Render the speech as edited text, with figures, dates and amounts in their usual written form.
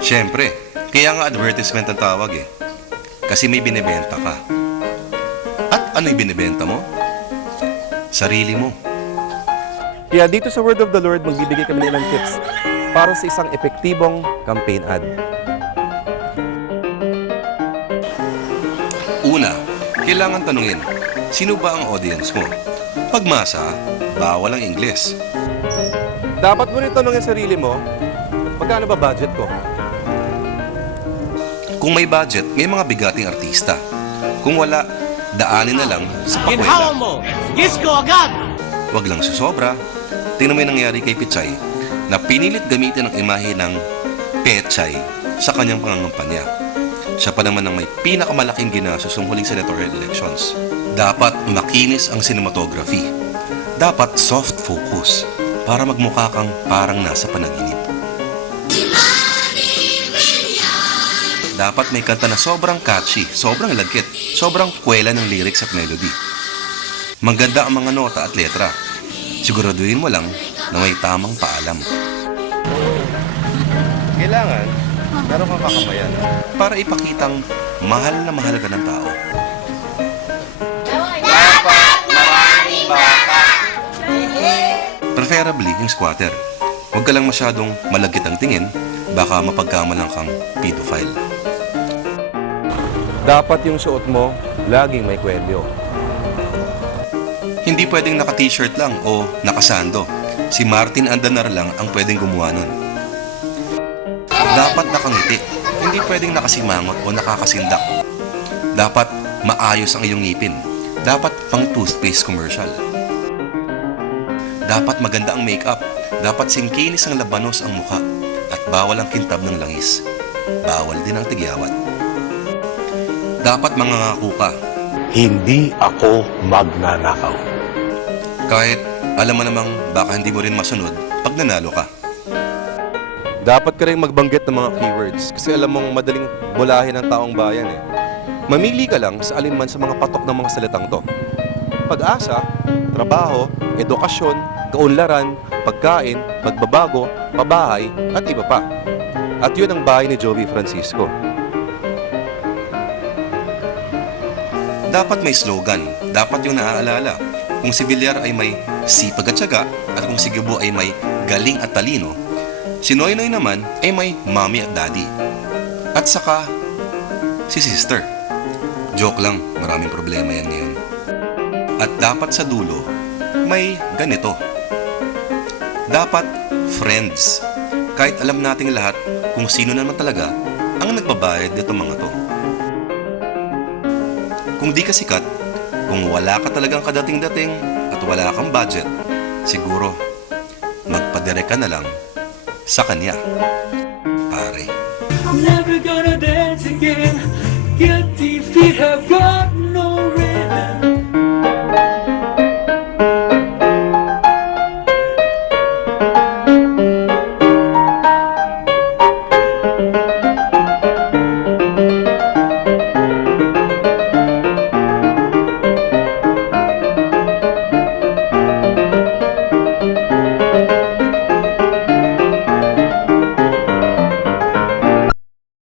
Siyempre, kaya nga advertisement ang tawag eh. Kasi may binibenta ka. At ano'y binibenta mo? Sarili mo. Kaya dito sa Word of the Lord, magbibigay kami ng ilang tips para sa isang epektibong campaign ad. Una, kailangan tanungin, sino ba ang audience mo? Pagmasa, bawal ang Ingles. Dapat mo rin tanongin sarili mo, magkano ba budget ko? Kung may budget, may mga bigating artista. Kung wala, daanin na lang sa pakwela. mo! Yes ko agad! Huwag lang susobra. Tingnan mo yung nangyari kay Pechay na pinilit gamitin ang imahe ng Pechay sa kanyang pangangampanya. Siya pa naman ang may pinakamalaking ginastos ng huling senatorial elections. Dapat makinis ang cinematography. Dapat soft focus para magmukha kang parang nasa panaginip. Dapat may kanta na sobrang catchy, sobrang lagkit, sobrang kwela ng lyrics at melody. Maganda ang mga nota at letra. Siguraduhin mo lang na may tamang paalam. Kailangan, meron kang kakabayan para ipakitang mahal na mahal ka ng tao. Dapat maraming bata. Preferably yung squatter. Huwag ka lang masyadong malagkit ang tingin, baka mapagkamalang kang pedophile. Dapat yung suot mo, laging may kwelyo. Hindi pwedeng naka-t-shirt lang o nakasando. Si Martin Andanar lang ang pwedeng gumawa nun. Dapat nakangiti. Hindi pwedeng nakasimangot o nakakasindak. Dapat maayos ang iyong ngipin. Dapat pang toothpaste commercial. Dapat maganda ang makeup. Dapat singkinis ang labanos ang mukha. At bawal ang kintab ng langis. Bawal din ang tigyawat. Dapat mangangako ka. Hindi ako magnanakaw. Kahit alam mo namang baka hindi mo rin masunod pag nanalo ka. Dapat ka rin magbanggit ng mga keywords kasi alam mong madaling bulahin ang taong bayan eh. Mamili ka lang sa alinman sa mga patok ng mga salitang to. Pag-asa, trabaho, edukasyon, kaunlaran, pagkain, pagbabago, pabahay, at iba pa. At yun ang bahay ni Joey Francisco. Dapat may slogan. Dapat yung naaalala. Kung si Villar ay may sipag at tiyaga at kung si Gibo ay may galing at talino, si Noynoy naman ay may mommy at daddy. At saka, si sister. Joke lang, maraming problema yan ngayon. At dapat sa dulo, may ganito. Dapat friends. Kahit alam nating lahat kung sino naman talaga ang nagbabayad nito mga to. Kung di ka sikat, kung wala ka talagang kadating-dating at wala kang budget, siguro magpadirect ka na lang sa kanya.